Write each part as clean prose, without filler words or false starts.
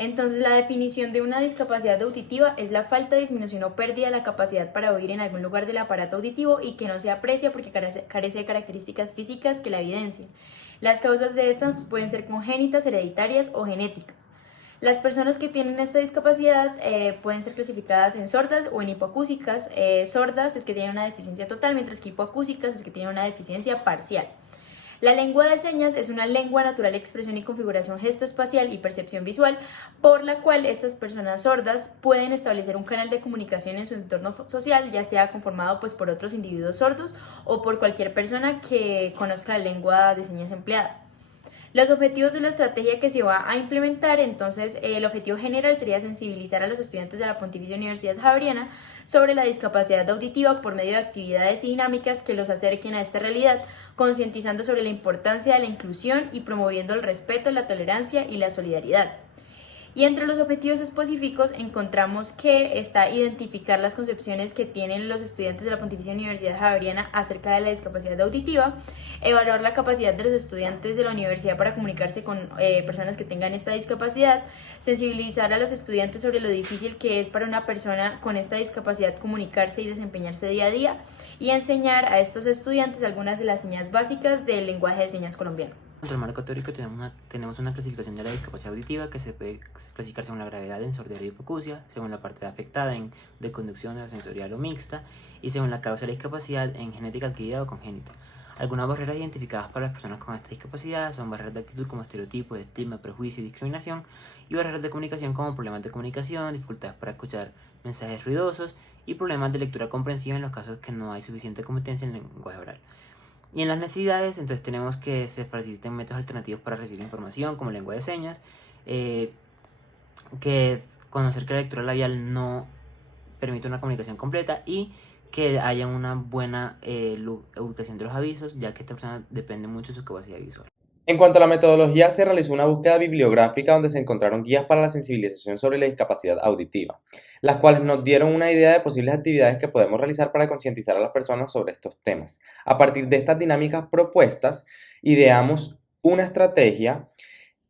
Entonces, la definición de una discapacidad auditiva es la falta, disminución o pérdida de la capacidad para oír en algún lugar del aparato auditivo y que no se aprecia porque carece de características físicas que la evidencien. Las causas de estas pueden ser congénitas, hereditarias o genéticas. Las personas que tienen esta discapacidad pueden ser clasificadas en sordas o en hipoacúsicas. Sordas es que tienen una deficiencia total, mientras que hipoacúsicas es que tienen una deficiencia parcial. La lengua de señas es una lengua natural de expresión y configuración gestoespacial y percepción visual, por la cual estas personas sordas pueden establecer un canal de comunicación en su entorno social, ya sea conformado pues, por otros individuos sordos o por cualquier persona que conozca la lengua de señas empleada. Los objetivos de la estrategia que se va a implementar, entonces el objetivo general sería sensibilizar a los estudiantes de la Pontificia Universidad Javeriana sobre la discapacidad auditiva por medio de actividades y dinámicas que los acerquen a esta realidad, concientizando sobre la importancia de la inclusión y promoviendo el respeto, la tolerancia y la solidaridad. Y entre los objetivos específicos encontramos que está identificar las concepciones que tienen los estudiantes de la Pontificia Universidad Javeriana acerca de la discapacidad auditiva, evaluar la capacidad de los estudiantes de la universidad para comunicarse con personas que tengan esta discapacidad, sensibilizar a los estudiantes sobre lo difícil que es para una persona con esta discapacidad comunicarse y desempeñarse día a día, y enseñar a estos estudiantes algunas de las señas básicas del lenguaje de señas colombiano. Dentro del marco teórico tenemos una clasificación de la discapacidad auditiva que se puede clasificar según la gravedad en sordera y hipoacusia, según la parte afectada de conducción o sensorial o mixta, y según la causa de la discapacidad en genética adquirida o congénita. Algunas barreras identificadas para las personas con esta discapacidad son barreras de actitud como estereotipos, estigma, prejuicio y discriminación, y barreras de comunicación como problemas de comunicación, dificultades para escuchar mensajes ruidosos y problemas de lectura comprensiva en los casos que no hay suficiente competencia en el lenguaje oral. Y en las necesidades, entonces tenemos que se faciliten métodos alternativos para recibir información, como lengua de señas, que conocer que la lectura labial no permite una comunicación completa y que haya una buena ubicación de los avisos, ya que esta persona depende mucho de su capacidad visual. En cuanto a la metodología, se realizó una búsqueda bibliográfica donde se encontraron guías para la sensibilización sobre la discapacidad auditiva, las cuales nos dieron una idea de posibles actividades que podemos realizar para concientizar a las personas sobre estos temas. A partir de estas dinámicas propuestas, ideamos una estrategia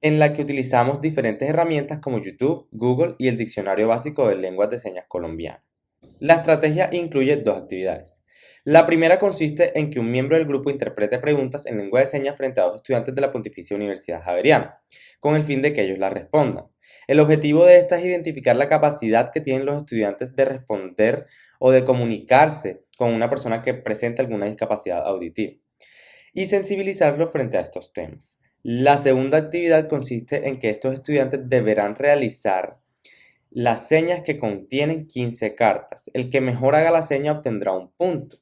en la que utilizamos diferentes herramientas como YouTube, Google y el Diccionario Básico de Lenguas de Señas Colombiano. La estrategia incluye dos actividades. La primera consiste en que un miembro del grupo interprete preguntas en lengua de señas frente a dos estudiantes de la Pontificia Universidad Javeriana, con el fin de que ellos las respondan. El objetivo de esta es identificar la capacidad que tienen los estudiantes de responder o de comunicarse con una persona que presenta alguna discapacidad auditiva y sensibilizarlos frente a estos temas. La segunda actividad consiste en que estos estudiantes deberán realizar las señas que contienen 15 cartas. El que mejor haga la seña obtendrá un punto.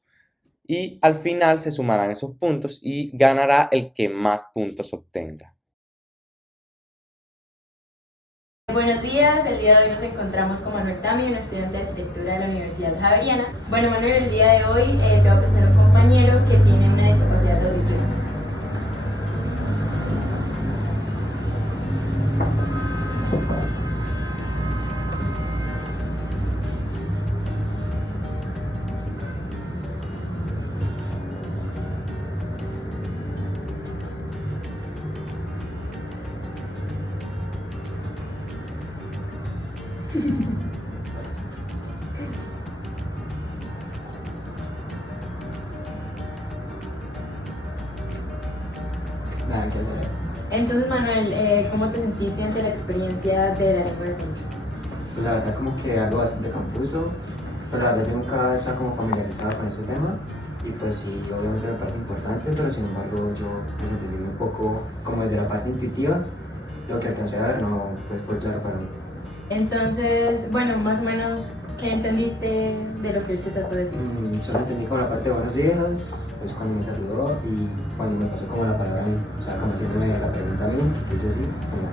Y al final se sumarán esos puntos y ganará el que más puntos obtenga. Buenos días, el día de hoy nos encontramos con Manuel Tami, un estudiante de arquitectura de la Universidad Javeriana. Bueno, Manuel, el día de hoy te voy a presentar un compañero que tiene una discapacidad auditiva. Nada que hacer. Entonces, Manuel, ¿cómo te sentiste ante la experiencia de la lengua de señas? Pues la verdad como que algo bastante confuso, pero la verdad yo nunca estaba como familiarizado con este tema y pues sí, obviamente me parece importante, pero sin embargo yo me sentí un poco como desde la parte intuitiva, lo que alcancé a ver no pues fue claro para mí. Entonces, bueno, más o menos, ¿qué entendiste de lo que él te trató de decir? Solo entendí como la parte de buenos días, pues cuando me saludó y cuando me pasó como la palabra a mí, o sea, como haciéndome la pregunta a mí, dice así, como,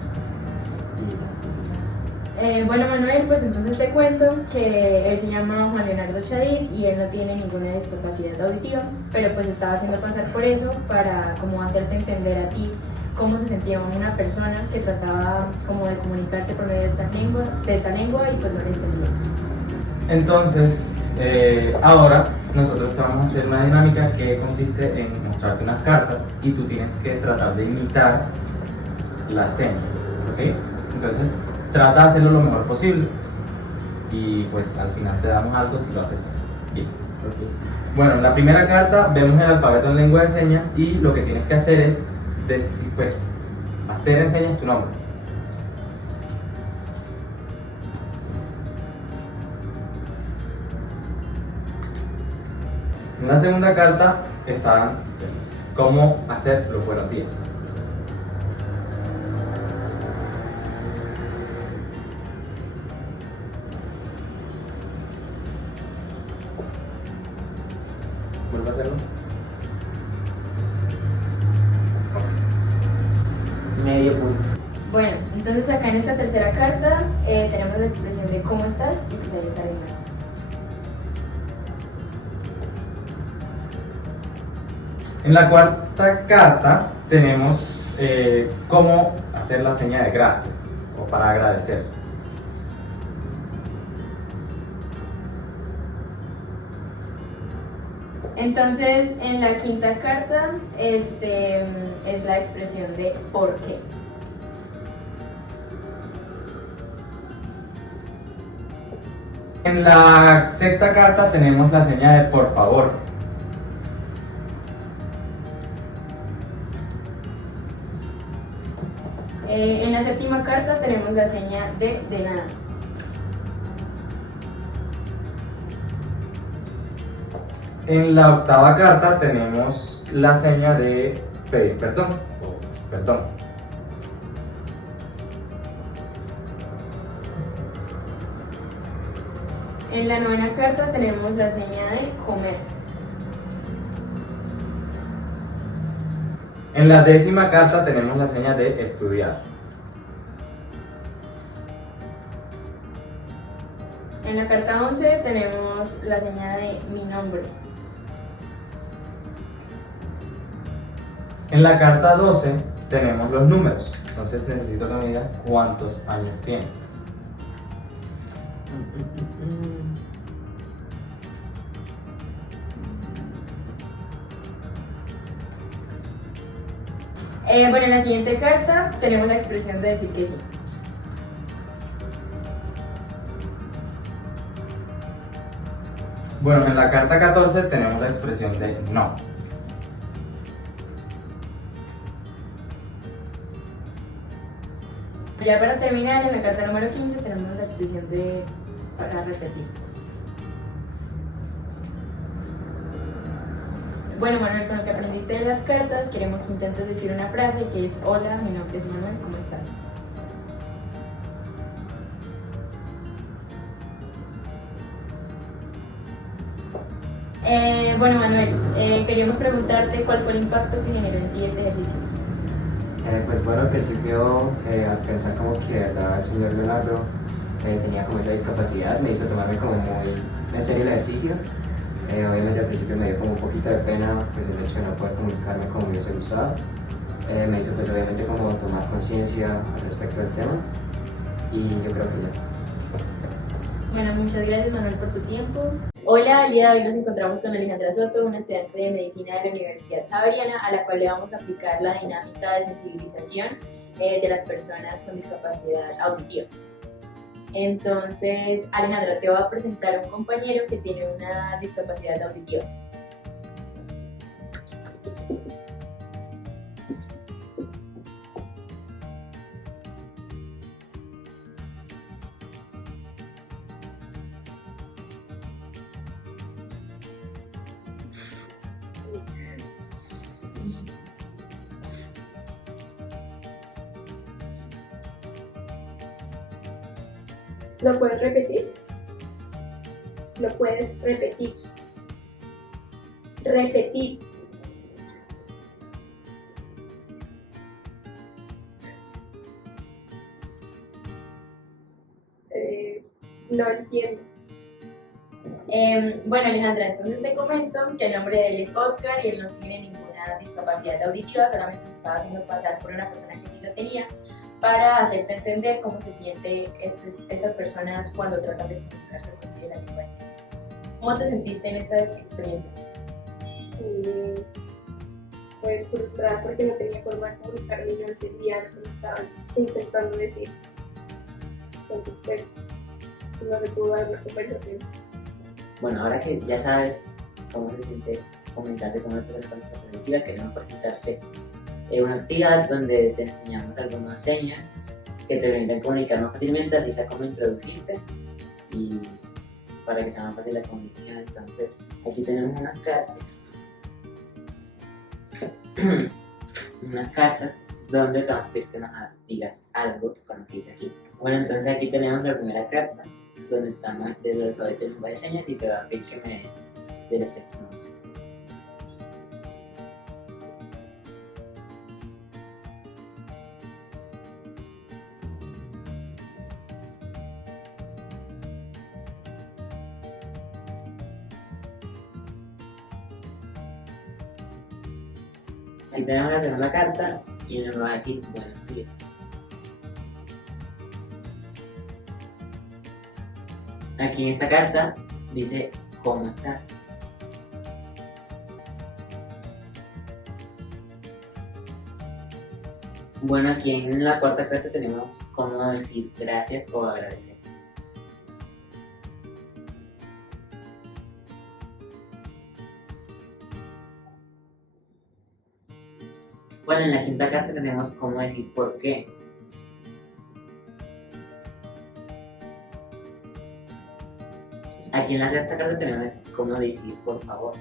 y ya. Bueno, Manuel, pues entonces te cuento que él se llama Juan Leonardo Chadid y él no tiene ninguna discapacidad auditiva, pero pues estaba haciendo pasar por eso para como hacerte entender a ti cómo se sentía una persona que trataba como de comunicarse por medio de esta lengua y pues no la entendía. Entonces, ahora nosotros vamos a hacer una dinámica que consiste en mostrarte unas cartas y tú tienes que tratar de imitar la seña, ¿sí? Entonces, trata de hacerlo lo mejor posible y pues al final te damos algo si lo haces bien. Bueno, en la primera carta vemos el alfabeto en lengua de señas y lo que tienes que hacer es pues, hacer en señas tu nombre. En la segunda carta está pues, cómo hacer los buenos días. ¿Vuelvo a hacerlo? Medio punto. Bueno, entonces acá en esta tercera carta tenemos la expresión de ¿cómo estás? Y pues ahí está el ejemplo. En la cuarta carta tenemos cómo hacer la seña de gracias o para agradecer. Entonces, en la quinta carta es la expresión de ¿por qué? En la sexta carta tenemos la seña de por favor. En la séptima carta tenemos la seña de nada. En la octava carta tenemos la seña de pedir perdón o pues, perdón. En la novena carta tenemos la seña de comer. En la décima carta tenemos la seña de estudiar. En la carta 11 tenemos la seña de mi nombre. En la carta 12 tenemos los números. Entonces necesito que me digas cuántos años tienes. Bueno, en la siguiente carta tenemos la expresión de decir que sí. Bueno, en la carta 14 tenemos la expresión de no. Ya para terminar, en la carta número 15 tenemos la expresión de para repetir. Bueno, Manuel, con lo que aprendiste de las cartas, queremos que intentes decir una frase que es: hola, mi nombre es Manuel, ¿cómo estás? Bueno, Manuel, queríamos preguntarte cuál fue el impacto que generó en ti este ejercicio. Pues bueno, al principio, al pensar como que de verdad el señor Leonardo tenía como esa discapacidad, me hizo tomarme como muy en serio el ejercicio. Obviamente al principio me dio como un poquito de pena pues el hecho de no poder comunicarme como me hubiese gustado. Me hizo pues obviamente como tomar conciencia al respecto del tema y yo creo que ya. Bueno, muchas gracias, Manuel, por tu tiempo. Hola, el día de hoy nos encontramos con Alejandra Soto, una estudiante de medicina de la Universidad Javeriana, a la cual le vamos a aplicar la dinámica de sensibilización de las personas con discapacidad auditiva. Entonces, Alejandra, te voy a presentar a un compañero que tiene una discapacidad auditiva. ¿Lo puedes repetir? Lo puedes repetir. Repetir. No entiendo. Bueno, Alejandra, entonces te comento que el nombre de él es Oscar y él no tiene ninguna discapacidad auditiva, solamente se estaba haciendo pasar por una persona que sí lo tenía, para hacerte entender cómo se sienten estas personas cuando tratan de comunicarse contigo en la lengua de señas. ¿Cómo te sentiste en esta experiencia? Pues frustrada porque no tenía forma de comunicarme y no entendía lo que me estaban intentando decir. entonces pues no se pudo dar una conversación. Bueno, ahora que ya sabes cómo se siente comunicarte con una persona con discapacidad auditiva, queremos presentarte una actividad donde te enseñamos algunas señas que te permiten comunicar más fácilmente, así sea como introducirte y para que sea más fácil la comunicación. Entonces, aquí tenemos unas cartas. Unas cartas donde te vamos a pedir que nos digas algo con lo que dice aquí. Bueno, entonces aquí tenemos la primera carta, donde está más del alfabeto de lenguaje de señas y te va a pedir que me deletrees tu nombre. Aquí tenemos la segunda carta y nos va a decir buenos días. Aquí en esta carta dice ¿cómo estás? Bueno, aquí en la cuarta carta tenemos cómo decir gracias o agradecer. Bueno, en la quinta carta tenemos cómo decir por qué. Aquí en la sexta carta tenemos cómo decir por favor.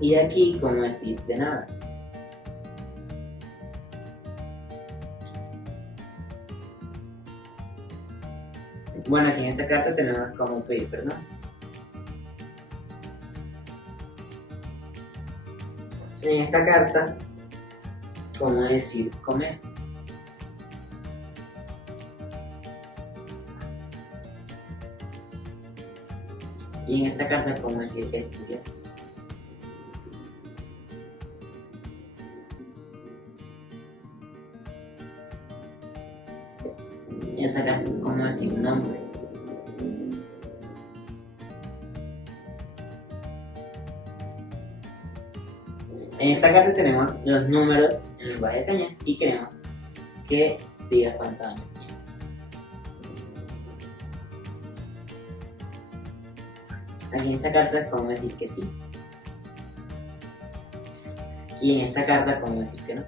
Y aquí cómo decir de nada. Bueno, aquí en esta carta tenemos cómo pedir perdón. En esta carta, cómo decir comer. Y en esta carta, cómo decir estudiar. En esta carta, cómo decir nombre. En esta carta tenemos los números en lenguaje de señas y queremos que diga cuántos años tiene. Aquí en esta carta es cómo decir que sí. Y en esta carta cómo decir que no.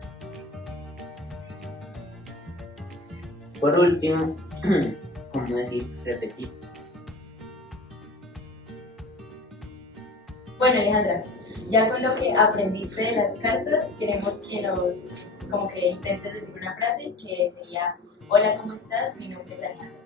Por último, cómo decir repetir. Bueno, Alejandra, ya con lo que aprendiste de las cartas, queremos que como que intentes decir una frase que sería: hola, ¿cómo estás? Mi nombre es Alejandra.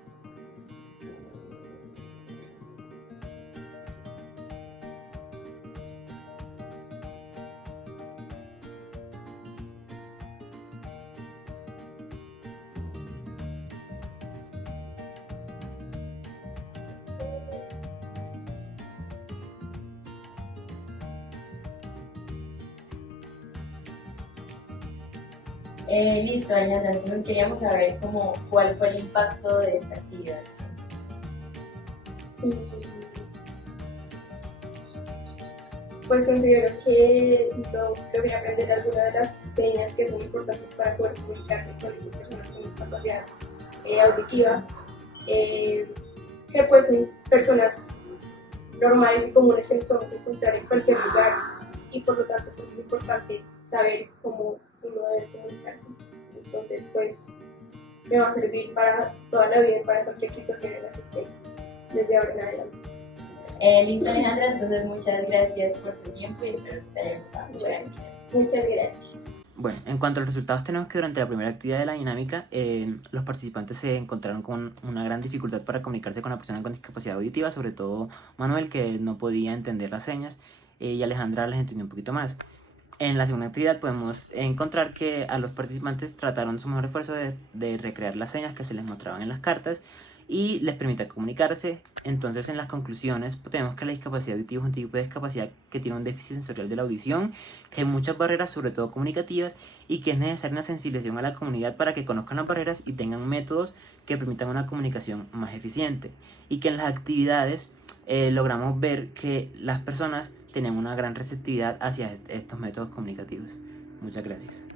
Listo, Alejandra, entonces queríamos saber cuál fue el impacto de esta actividad. Pues considero que logré aprender algunas de las señas que son importantes para poder comunicarse con estas personas con discapacidad auditiva, que pues son personas normales y comunes que nos podemos encontrar en cualquier lugar, y por lo tanto pues es importante saber cómo uno debe comunicarse. Entonces pues me va a servir para toda la vida y para cualquier situación en la que esté desde ahora en adelante. Listo, Alejandra, entonces muchas gracias por tu tiempo y espero que te haya gustado mucho la actividad. Muchas gracias. Bueno, en cuanto a los resultados, tenemos que durante la primera actividad de la dinámica, los participantes se encontraron con una gran dificultad para comunicarse con la persona con discapacidad auditiva, sobre todo Manuel, que no podía entender las señas, y Alejandra les entendió un poquito más. En la segunda actividad podemos encontrar que a los participantes trataron su mejor esfuerzo de recrear las señas que se les mostraban en las cartas y les permite comunicarse. Entonces, en las conclusiones tenemos que la discapacidad auditiva es un tipo de discapacidad que tiene un déficit sensorial de la audición, que hay muchas barreras, sobre todo comunicativas, y que es necesaria una sensibilización a la comunidad para que conozcan las barreras y tengan métodos que permitan una comunicación más eficiente, y que en las actividades logramos ver que las personas tenían una gran receptividad hacia estos métodos comunicativos. Muchas gracias.